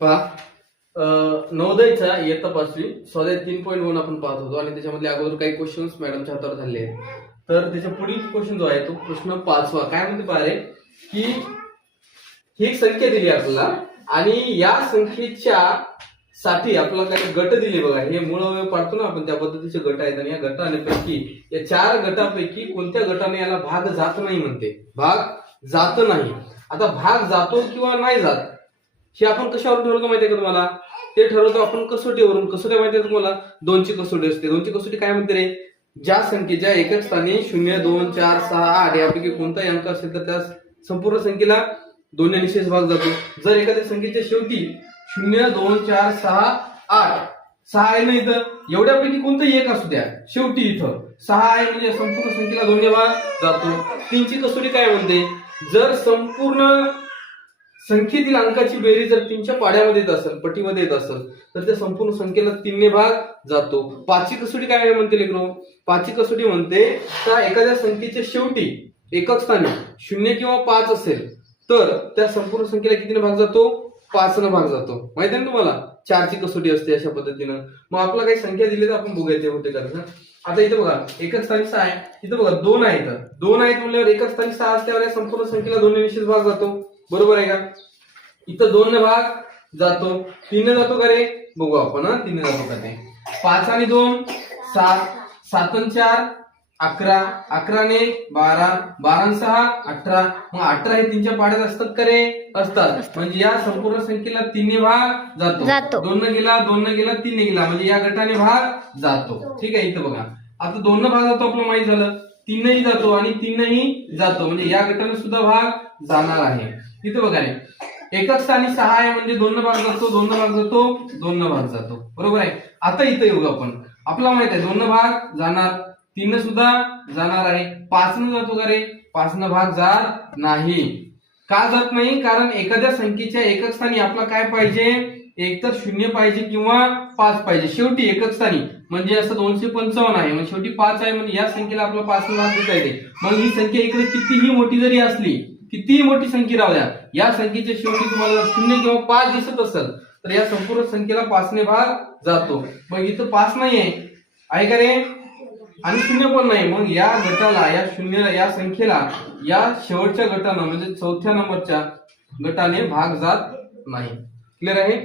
पहा नवोदयचा इयत्ता 5वी स्वाध्याय 3.1 आपण पाहत होतो आणि त्याच्यामधले अगोदर काही क्वेश्चन्स मॅडमच्या हातावर झाले आहेत. तर त्याच्या पुढील क्वेश्चन जो आहे तो प्रश्न 5वा काय म्हणते पाहिले की ही एक संख्या दिली आपल्याला आणि या संख्येच्या साठी आपल्याला काही गट दिले बघा. हे मूळ अवयव पाडतो ना आपण त्या पद्धतीचे गट आहेत आणि या गटांपैकी या 4 गटापैकी कोणत्या गटाने याला भाग जात नाही म्हणते. भाग जात नाही. आता भाग जातो किंवा नाही जात हे आपण कशावरून ठरवतो माहितीये का तुम्हाला? ते ठरवतो आपण कसोटीवरून. कसोटी माहितीये तुम्हाला? 2ची कसोटी असते. 2ची कसोटी काय म्हणते रे? ज्या संख्येच्या एकक स्थानी 0 2 4 6 8 यापैकी कोणताही अंक असेल तर त्या संपूर्ण संख्येला 2 ने निशेष भाग जातो. जर एखाद्या संख्येच्या शेवटी 0 2 4 6 8 6 आहे ना इथं, एवढ्यापैकी कोणतंही एक असू द्या, शेवटी इथं 6 आहे म्हणजे संपूर्ण संख्येला 2 ने भाग जातो. 3ची कसोटी काय म्हणते? जर संपूर्ण संख्येतील अंकाची बेरीज जर 3च्या पाड्यामध्ये येत असेल, पटीमध्ये येत असेल तर त्या संपूर्ण संख्येला 3 ने भाग जातो. 5ची कसोटी काय म्हणते लेकरो? 5ची कसोटी म्हणते तर एखाद्या संख्येच्या शेवटी एकक स्थानी 0 किंवा 5 असेल तर त्या संपूर्ण संख्येला कितीने भाग जातो? 5 ने भाग जातो. माहिती आहे ना तुम्हाला? 4ची कसोटी असते अशा पद्धतीनं. मग आपल्याला काही संख्या दिली तर आपण बघूया ते होते का. आता इथे बघा एकक स्थानी 6 आहे, इथे बघा 2 आहे. इथं 2 आहेत म्हणल्यावर एकक स्थानी 6 असल्यावर या संपूर्ण संख्येला 2 ने निश्चित भाग जातो. बरोबर आहे का? इथं 2 ने भाग जातो. 3 ने जातो का रे? बघू आपण. 3 ने जातो का ते? 5 आणि 2 7, 7 आणि 4 11, 11 ने 12, 12 आणि 6 18. मग 18 हे 3च्या पाड्यात असतात का रे? असतात. म्हणजे या संपूर्ण संख्येला 3 ने भाग जातो. 2 ने गेला, 2 ने गेला, 3 ने गेला म्हणजे या गटाने भाग जातो. ठीक आहे. इथं बघा आता 2 ने भाग जातो आपलं माहित झालं. 3 नेही जातो आणि 3 नेही जातो म्हणजे या गटाने सुद्धा भाग जाणार आहे. इथं बघा रे एकक स्थानी 6 आहे म्हणजे 2 ने भाग जातो, 2 ने भाग जातो, 2 ने भाग जातो. बरोबर आहे. आता इथं येऊ आपण. आपल्याला माहित आहे 2 ने भाग जाणार, 3 ने सुद्धा जाणार आहे. 5 ने जातो का रे? 5 ने भाग जात नाही. का जात नाही? कारण एखाद्या संख्येच्या एकक स्थानी आपला काय पाहिजे? एक तर 0 पाहिजे किंवा 5 पाहिजे. शेवटी एकक स्थानी म्हणजे असं 255 आहे म्हणजे शेवटी 5 आहे म्हणजे या संख्येला आपला 5 ने भाग देता येते. मग ही संख्या इकडे कितीही मोठी जरी असली, कितीही मोठी संख्या राहू द्या, या संख्येच्या शेवटी तुम्हाला 0 किंवा 5 दिसत असेल तर या संपूर्ण संख्येला 5 ने भाग जातो. मग इथं 5 नाही आहे का रे? आणि 0 पण नाही. मग या गटाला या 0 या संख्येला या शेवटच्या गटानं म्हणजे 4थ्या नंबरच्या गटाने भाग जात नाही. क्लिअर आहे?